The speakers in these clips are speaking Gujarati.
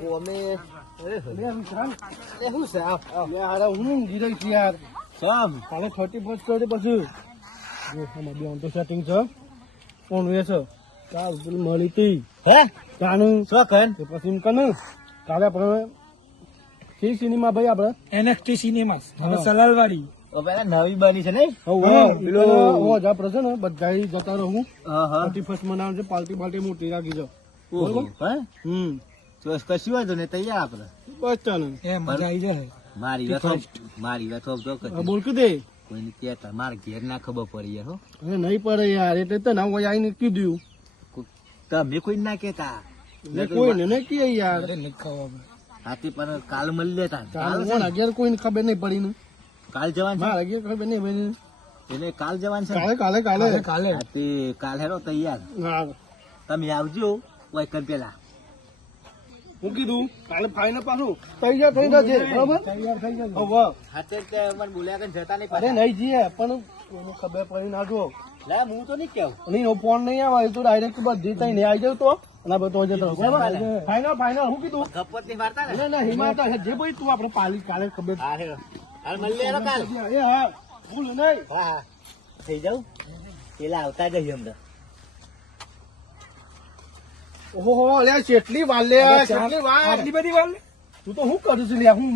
કોમે લે આવ આવ. લે હારે હું ઊંઘી રહી છું યાર. સમ કાલે થર્ટી ફર્સ્ટ કરી પછી. આમાં બે તો સેટિંગ છે. કોણ વે છે? કાલ પેલી મળી તી હે? કાનું. શું કન તે પછી કને કાલે આપણે કઈ સિનેમા ભાઈ આપણે? એનએક્સટી સિનેમાસ હા. સલાલવાડી. ઓ પેલા નવી બની છે ને હવે હું છે ને બધા જતા રહું. હા હા. થર્ટી ફર્સ્ટ મનાવ છે પાર્ટી પાર્ટી મોટી રાખી જાઉં હે? હમ. તો કશું વાંધો ને તૈયાર આપડે બસ ચાલે. એ મજા આવી જાય મારી વાત મારી વાત હોપ તો હા, બોલ કે દે. કોઈને કહેતા મારા ઘેર ના ખબર પડી હો. અરે નહીં પડે યાર એટલે તો ના હોય આવીને કીધું. તમે કોઈ ના કેતા ને કોઈને નહીં કહે યાર. હાથી પર કાલ મળી લેતા. કાલ કાલ કોણ? અગિયાર કોઈને ખબર નહીં પડી ને કાલ જવાન છે? મારે અગિયાર ખબર નહીં પડી. એટલે કાલ જવાન છે કાલે કાલે કાલે. કાલે કાલે. હેરો તૈયાર. તમે આવજો વાયકન પેલા. હું કીધું કાલે ફાઈને પાછું. તૈયાર થઈ જશે બરાબર? તૈયાર થઈ જાય હવે હાથે તે મને બોલ્યા કે જતા નહીં અરે નહીં જઈએ પણ ખબર પડી ના જો લે હું તો નહીં કેવું. અને એનો ફોન નહીં આવે તો ડાયરેક્ટ બધી તઈ નહીં આવી જાવ તો. અને બધો જતો. બરાબર? હું કીધું? ગપતની વાર્તા ને? ના ના હિમાતા છે. જે ભાઈ તું આપણે પાલી કાલે ખબર હા હાલ મળી લેરો કાલ. એ હા. ભૂલ નહીં. હા હા. થઈ પેલા આવતા જઈએ ઓહો લે કેટલી વાર લે કેટલી વાર. આટલી બધી વાર તું તો શું કરું છું લે હું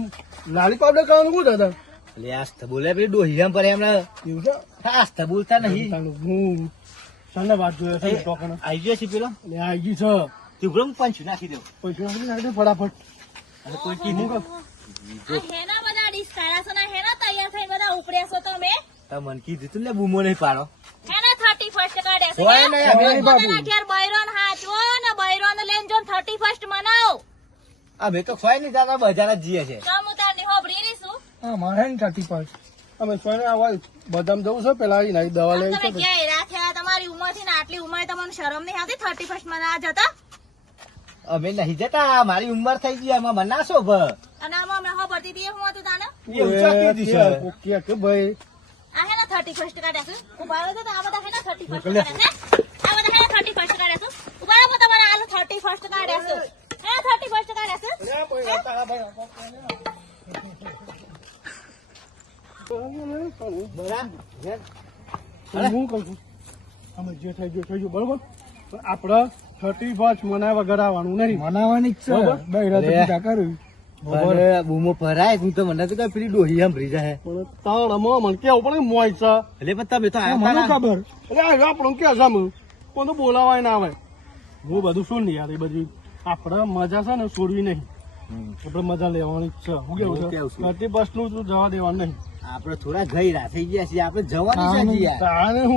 લાલી પાવડર કરવાનું શું દાદા? લે આસ્ત બોલે પેલી ડોહી પર એમને એવું છે? આસ્ત બોલતા નહીં. હું તને વાત જોયો છે આવી ગયો છે પેલો? લે આવી ગઈ છે. તું બ્રહ્મ પંચ નાખી દઉં. પૈસા આપી નાખી દે ફટાફટ. અને કોઈ કીધું હેના બધા ડીશ કાઢ્યા છો ને હેના તૈયાર થઈને બધા ઉપડ્યા છો તમે? તો કીધું તું ને બૂમો નહીં પાડો. હેના થર્ટી ફર્સ્ટ કાઢ્યા છે બાબુ. ઘેર બૈરોન હાચવો ને બૈરોન લઈને જો થર્ટી ફર્સ્ટ મનાવો અમે તો ખોય નહીં દાદા બજાર જ જઈએ છે મારે ને થર્ટી પાંચ અમે સોને આવા બદામ જવું છે પેલા આવી નાખી દવા લેવી છે તમારી ઉંમરથી આટલી ઉંમર તમને શરમ નહીં આવતી થર્ટી ફર્સ્ટ મનાવા જતા? અમે નહીં જતા મારી ઉંમર થઈ ગઈ એમાં મને ના શોભ. અને આમાં હતી હું હતું તાને. કે કે ભાઈ. આ થર્ટી ફર્સ્ટ કાઢ્યા છે ઊભા રહો તો આ બધા હેના થર્ટી ફર્સ્ટ કાઢ્યા છે આ બધા હેના થર્ટી ફર્સ્ટ કાઢ્યા છે હું કહું છું. અમે જે થઈ ગયું થઈ ગયું બરોબર? પણ થર્ટી ફર્સ્ટ મનાય વગર આવવાનું નહીં. મનાવાની જ છે. બરાબર. તો બૂમો હું મને તો કઈ પેલી ડોહી આમ ભરી જાય. પણ તાણ અમે મને કેવું પણ મોય છે. એટલે પણ તમે તો મને ખબર? એટલે આ આપણું કે છે કોઈ તો બોલાવાય ના આવે. હું બધું શું નહીં યાર એ બધી. આપણે મજા છે ને છોડવી નહીં. આપણે મજા લેવાની જ છે. હું કેવું છે? થર્ટી ફર્સ્ટનું જવા દેવાનું નહીં. આપણે થોડા ગઈ થઈ ગયા છીએ. આપડે જવાની છે